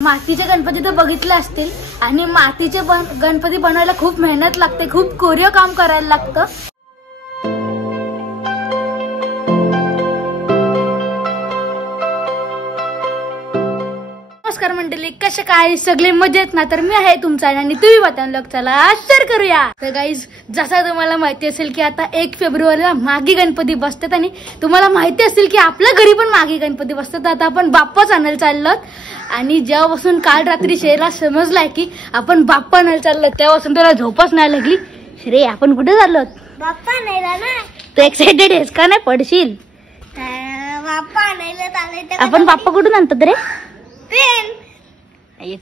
मातीचे गणपती तर बघितले असतील आणि मातीचे गणपती बनवायला खूप मेहनत लागते, खूप कोरीव काम करायला लागतं। नमस्कार मंडळी, कसे काय सगळे मजेत ना? तर मी आहे तुमचा आणि तुम्ही बतान चला शेअर करूया। तर गाईज, जसा तुम्हाला माहिती असेल की आता 1 फेब्रुवारीला मागी गणपती बसतात आणि तुम्हाला माहिती असेल की आपल्या घरी पण मागी गणपती बसतात। आता आपण बाप्पाच आणायला चाललो आणि जेव्हापासून काल रात्री श्रेयला समजलाय की आपण बाप्पा आणायला चाललो तेव्हापासून त्याला झोपच नाही लागली। श्रेय, आपण कुठे चाललो? बाप्पा आणायला ना। तू एक्साइटेड आहेस का? नाही पडशील? बाप्पा आणायला चाललोय। आपण बाप्पा कुठून आणतात रे? पेन।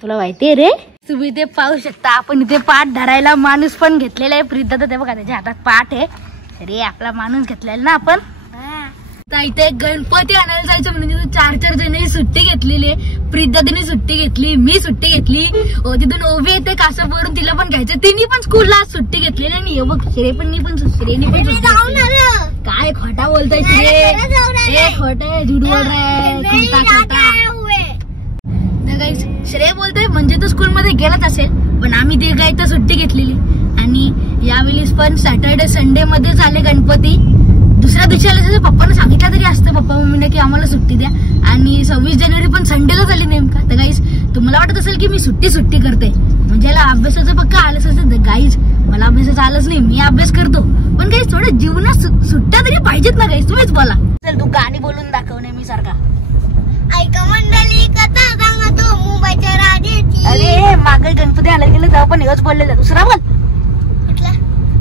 तुला माहितीये रे? तुम्ही इथे पाहू शकता, आपण इथे पाठ धरायला माणूस पण घेतलेला आहे। प्रीता तर ते बघा, त्याच्या हातात पाठ आहे। अरे, आपला माणूस घेतलेला ना आपण। इथे गणपती आणायला जायचं म्हणजे 4 जणांनी सुट्टी घेतलेली आहे। प्रीता तिने सुट्टी घेतली, मी सुट्टी घेतली, तिथून ओवी येते कासापूरवरून, तिला पण घ्यायचं। तिने पण स्कूलला सुट्टी घेतलेली आणि बघ श्रेयने पण काय खोटा बोलतोय श्रेय? खोटा झूठ बोल रहा है, खोटा। श्रेय बोलतोय म्हणजे तो स्कूल मध्ये गेलाच असेल, पण आम्ही ते काय तर सुट्टी घेतलेली आणि यावेळेस पण सॅटर्डे संडे मध्ये झाले गणपती। दुसऱ्या दिवशी आले पप्पांना सांगितलं तरी असतं पप्पा मम्मीने की आम्हाला सुट्टी द्या, आणि 26 जानेवारी पण संडेला झाली नेमका। तर गाईज, तुम्हाला वाटत असेल की मी सुट्टी करते म्हणजे याला अभ्यासाचं पक्का आलंच असेल। गाईज, मला अभ्यासाचं आलंच नाही, मी अभ्यास करतो, पण गाईज थोडं जीवनात सुट्ट्या तरी पाहिजेत ना गाईज? तुम्हीच बोला। चल, तू गाणी बोलून दाखव नेहमी सारखा। ऐका मंडळी, कथा सांगतो मुंबईच्या राजाची। अरे, मागे गणपती आला गेलं तेव्हा पण हेच बोललेला। दुसरा बोल।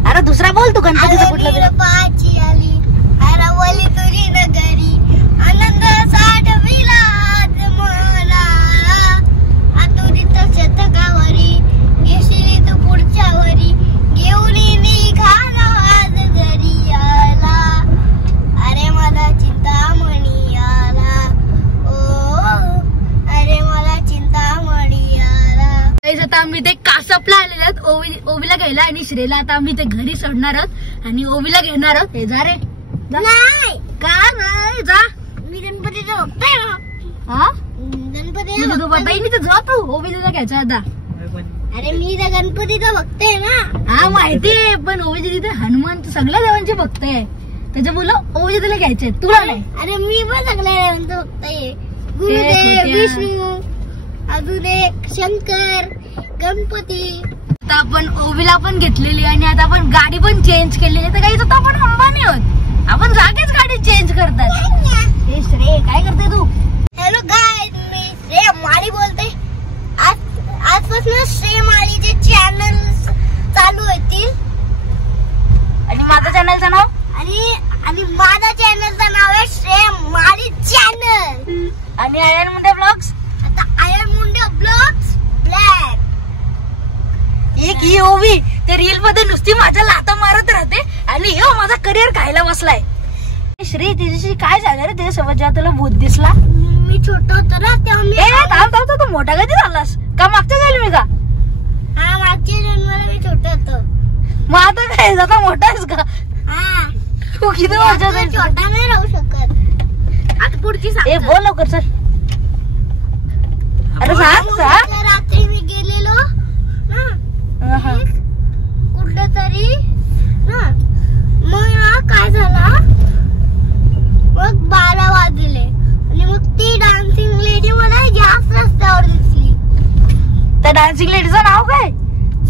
अरे दुसरा बोल तू, गणपतीचा कुठला तरी। आली अरवली तुझी नगरी, आनंद साठविला आज मला, आतुरीत शतकावरी येशील तू पुढच्या वरी, घेऊन निघाला आज घरी आला, अरे मला चिंतामणी आला, ओ अरे मला चिंतामणी आला। आता आम्ही ते कासपला आलेले आहोत ओवीला घ्यायला आणि श्रेयला आता आम्ही ते घरी सोडणार आहोत आणि ओवीला घेणार आहोत। हे जा रे, नाही का नाही जा, मी गणपतीचा भक्त आहे ना। हा, गणपती तू बताई नाही तर जा तू, ओवीला घ्यायचा आता। अरे मी तर गणपतीचा भक्त आहे ना। हा माहितीये, पण ओवीची तिथे हनुमान सगळ्या देवांचे भक्त आहे, त्याच्या मुलं ओवीचे तुला घ्यायचे, तुला नाही। अरे मी पण सगळ्या देवांचा भक्त आहे, गुरुदेव, विष्णू, अजून एक शंकर, गणपती। आता आपण ओवीला पण घेतलेली आणि आता आपण गाडी पण चेंज केलेली। तर काही आता आपण अंबानी आहोत, आपण जागेच गाडी चेंज करतात। हे श्रेय, काय करते तू? हॅलो गाईज, मी श्रेय माळी बोलते। आजपासून श्रेय माळीचे चॅनल चालू होतील आणि माझं चॅनलचं नाव आणि माझ्या चॅनलचं नाव आहे श्रेय माळी चॅनल आणि आयन मुंडे ब्लॉग्स। आता आयन मुंडे ब्लॉग्स ब्लॅक। एक ही ओवी ते रील मध्ये नुसती माझ्या लाता मारत राहते आणि हो माझा करिअर खायला बसलाय। श्री, तिच्याशी काय झालं रे? त्याच्यासोबत जेव्हा तुला भूत दिसला? मी छोटा होतो ना तेव्हा। तू मोठा कधी झालास का? मागच्या जन्मी का? हा, मागच्या जन्माला मी छोटा होतो। मग आता काय, आता मोठा आहेस का? हा। तू किती वर्षाचा आहे? छोटा नाही राहू शकत। आता पुढची सांग, बोल लवकर सर। अरे सांग। रात्री मी गेलेलो ना कुठलं तरी ना, मग काय झाला, मग 12 वाजले आणि मग ती डान्सिंग लेडी मला याच रस्त्यावर दिसली। त्या डान्सिंग लेडीचं नाव काय?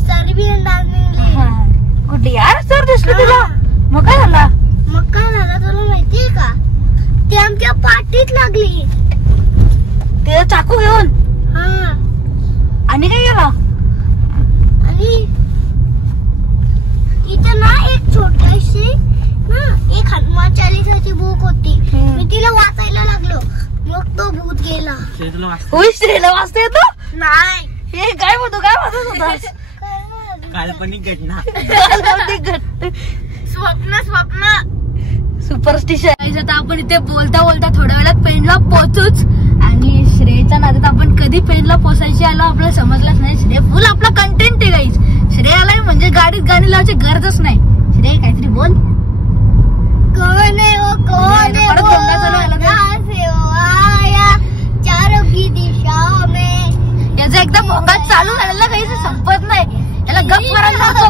Serbian dancing lady. कुठली यार सर दिसली तुला? मग काय झालं तुला माहितीये का? ती आमच्या पाठीत लागली, ते चाकू घेऊन। हा, आणि काय केलं? आणि इथं ना एक छोटीशी ना एक हनुमान चालीसाची बुक होती, मी तिला वाचायला लागलो, मग तो भूत गेला। श्रेयला वाचता येतो? नाही। हे काय बोलतो होतास? काल्पनिक घटना, स्वप्न सुपरस्टिशन। आता आपण इथे बोलता थोड्या वेळात पेनला पोहोचूच आणि श्रेयच्या नादात आपण कधी पेनला पोचायची आलो आपल्याला समजलंच नाही। श्रेय फुल आपला कंटेंट आहे गाईज। श्रेय आलाय म्हणजे गाडीत गाणी लावायची गरजच नाही। श्रेय काहीतरी बोल। कोण आहे वो कोण है वो, चारों की दिशा में एकदा भोंगा चालू झालेला काही संपत नाही, त्याला गप करायला नको.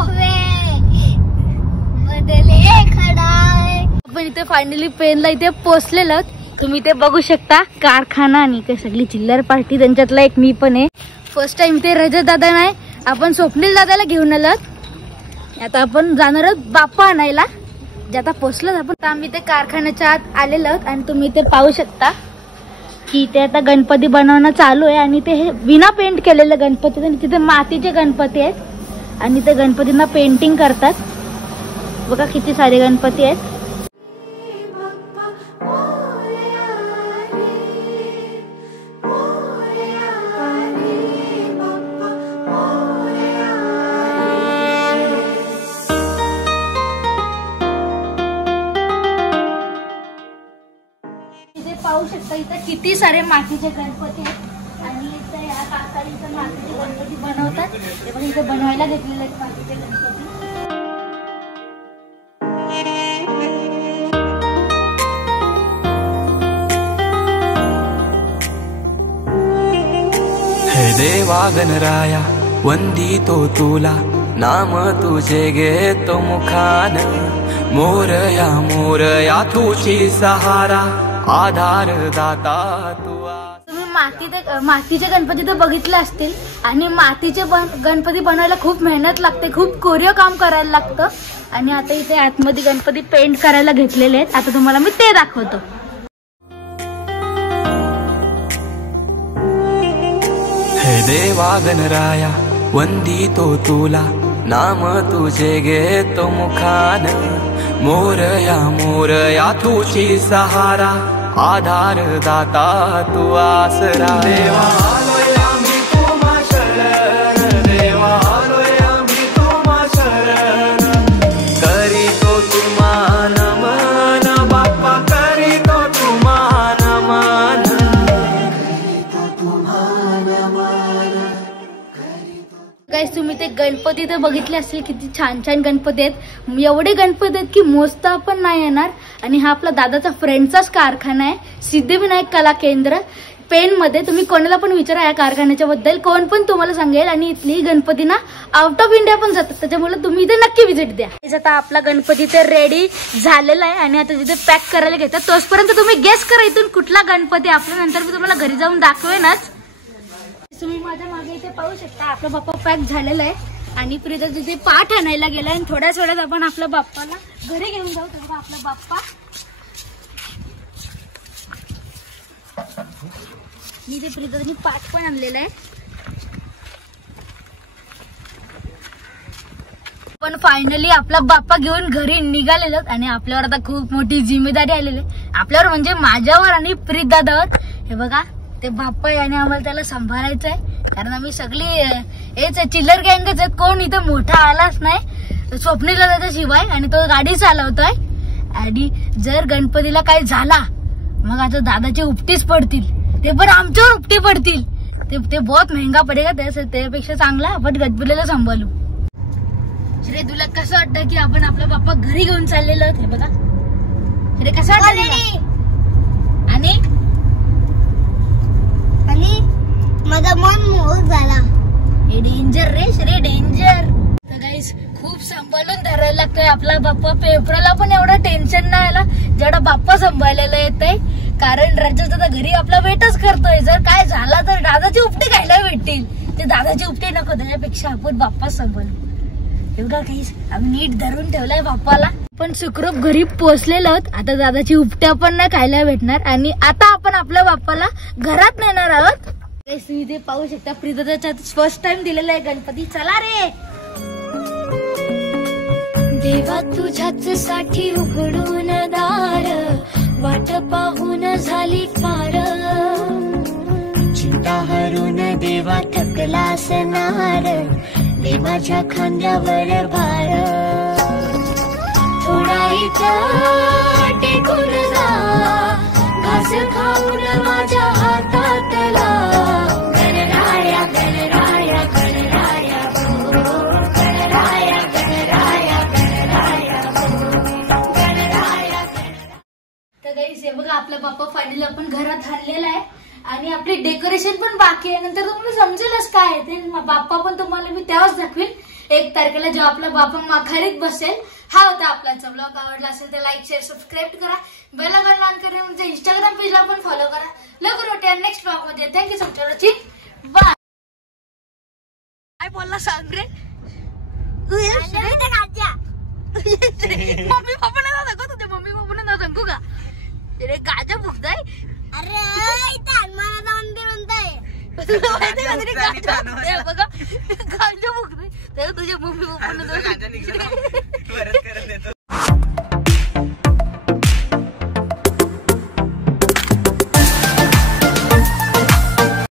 आपण इथे फायनली पेनला इथे पोहोचलेलो. तुम्ही ते बघू शकता कारखाना आणि ते सगळी चिल्लर पार्टी, त्यांच्यातला एक मी पण आहे. फर्स्ट टाइम ते रजत दादा नाही, आपण स्वप्नील दादाला घेऊन आलोत. आता आपण जाणार आहोत बाप्पा आणायला. जे आता पोहोचलो आपण, आम्ही ते कारखान्याच्या आत आलेलो आहोत आणि तुम्ही ते पाहू शकता की ते आता गणपती बनवणं चालू आहे. आणि ते हे विना पेंट केलेलं गणपती, आणि तिथे मातीचे गणपती आहेत आणि ते गणपतींना पेंटिंग करतात. बघा किती सारे गणपती आहेत. पाहू शकता इथं किती सारे मातीचे गणपती आहेत आणि इथं या काकाने इथं मातीचे गणपती बनवतात. ते पण इथे बनवायला घेतलेले आहेत मातीचे गणपती. हे देवा गणराया वंदितो तुला, नाम तुझे घेतो मुखान. मोरया मोरया तुझी सहारा, आधार दाता तुआ. तुम्ही मातीचे गणपती तर बघितले असतील आणि मातीचे गणपती बनवायला खूप मेहनत लागते, खूप कोरीव काम करायला लागतं. आणि आता इथे आतमध्ये गणपती पेंट करायला घेतलेले आहेत. आता तुम्हाला मी ते दाखवतो. हे देवा गणराया वंदितो तुला, नाम तुझे घेतो मुखान. मोरया मोरया तुझी सहारा, आधार दाता तू आसरा. देवा आलोय आम्ही तुम्हा शरण, देवा आलोय आम्ही तुम्हा शरण. करीतो तुम्हा नमन बाप्पा, करीतो तुम्हा नमन. गाईस तुम्ही ते गणपती तर बघितले असतील, किती छान छान गणपती आहेत. एवढे गणपती आहेत की मोजता पण नाही येणार. आणि हा आपला दादाचा फ्रेंडचाच कारखाना आहे, सिद्धिविनायक कला केंद्र पेन मध्ये. तुम्ही कोणाला पण विचारा या कारखान्याच्या बद्दल, कोण पण तुम्हाला सांगेल. आणि इथली गणपती ना आउट ऑफ इंडिया पण जातात, त्याच्यामुळे तुम्ही इथे नक्की व्हिजिट द्या. आता आपला गणपती तर रेडी झालेला आहे आणि आता तिथे पॅक करायला घेतात. तोपर्यंत तुम्ही गेस करा इथून कुठला गणपती आपल्या. नंतर मी तुम्हाला घरी जाऊन दाखवेनच. तुम्ही माझ्या मागे इथे पाहू शकता आपला बाप्पा पॅक झालेला आहे आणि प्रीता तिथे पाठ आणायला गेलाय. आणि थोड्याच वेळात आपण आपल्या बाप्पाला घरी घेऊन जाऊ. तेव्हा आपला बाप्पा मी ते प्रीतानी पाठ पण आणलेला आहे. पण फायनली आपला बाप्पा घेऊन घरी निघालेलो आणि आपल्यावर आता खूप मोठी जिम्मेदारी आलेली आहे आपल्यावर, म्हणजे माझ्यावर आणि प्रीत दादावर. हे बघा ते बाप्पा याने आम्हाला त्याला सांभाळायचं आहे, कारण आम्ही सगळी हेच चिल्लर गँगच आहेत. कोण इथं मोठा आलाच नाही स्वप्नीला त्याच्या शिवाय, आणि तो गाडी चालवतोय. आणि जर गणपतीला काही झाला मग आता दादाचे उपटीच पडतील, ते पण आमच्यावर उपटी पडतील. ते बहुत महंगा पडेगा. त्यापेक्षा चांगला आपण गणपतीला सांभाळू. श्री तुला कसं वाटतं की आपण आपला बाप्पा घरी घेऊन चाललेलो आहोत? हे बघा श्री कसं वाटतं? आणि माझा मन मोहक झाला. हे डेंजर रे श्री, डेंजर. तर गाईस खूप सांभाळून धरायला लागतोय आपला बाप्पा. पेपराला पण एवढा टेन्शन नाही आला जेवढा बाप्पा सांभाळलेला येतोय, कारण रजत दादा घरी आपला वेटच करतोय. जर काय झाला तर दादाची उपटे खायला भेटतील, ते दादाची उपटे नको, त्याच्यापेक्षा आपण बाप्पा सांभाळू. एवढा काहीच आम्ही नीट धरून ठेवलाय बाप्पाला. पण सुखरूप घरी पोहोचलेलो आहोत. आता दादाची उपट्या पण नाही खायला भेटणार आणि आता आपण आपल्या बाप्पाला घरात नेणार आहोत. तुम्ही ते पाहू शकता प्रीताच्या फर्स्ट टाइम दिलेला आहे गणपती. चला रे देवा तुझ्याच साठी उघडून दार, वाट पाहून झाली फार. चिंता हरून देवा थकला असणार, दे माझ्या खांद्यावर भार. थोडा इथं टेकून जा, घास खाऊन माझ्या हातातला. गणराया गणराया गणराया गणराया गणराया गणराया गणराया. तर गाईस हे बघा आपला बाप्पा फायनली आपण घरात आणलेला आहे आणि आपली डेकोरेशन पण बाकी आहे. नंतर तुम्हाला समजेलच काय काय ते बाप्पा पण तुम्हाला मी तेव्हाच दाखवेल 1 तारखेला जेव्हा आपला बाप्पा माघारीत बसेल. हा होता आपला ब्लॉग. आवडला असेल तर लाईक शेअर सबस्क्राईब करा, बेल आयकॉन ऑन करा, म्हणजे इंस्टाग्राम पेजला पण फॉलो करा. लवकर भेटूया नेक्स्ट ब्लॉग मध्ये. Thank you so much for watching. Bye. काय बोलला सांग रे. मम्मी पप्पा ना सांगू तुझ्या मम्मी पप्पा ना सांगू का रे गाजा फुकताय. अरे मला म्हणताय बघा गाजा फुकताय तुझ्या मम्मी पप्पा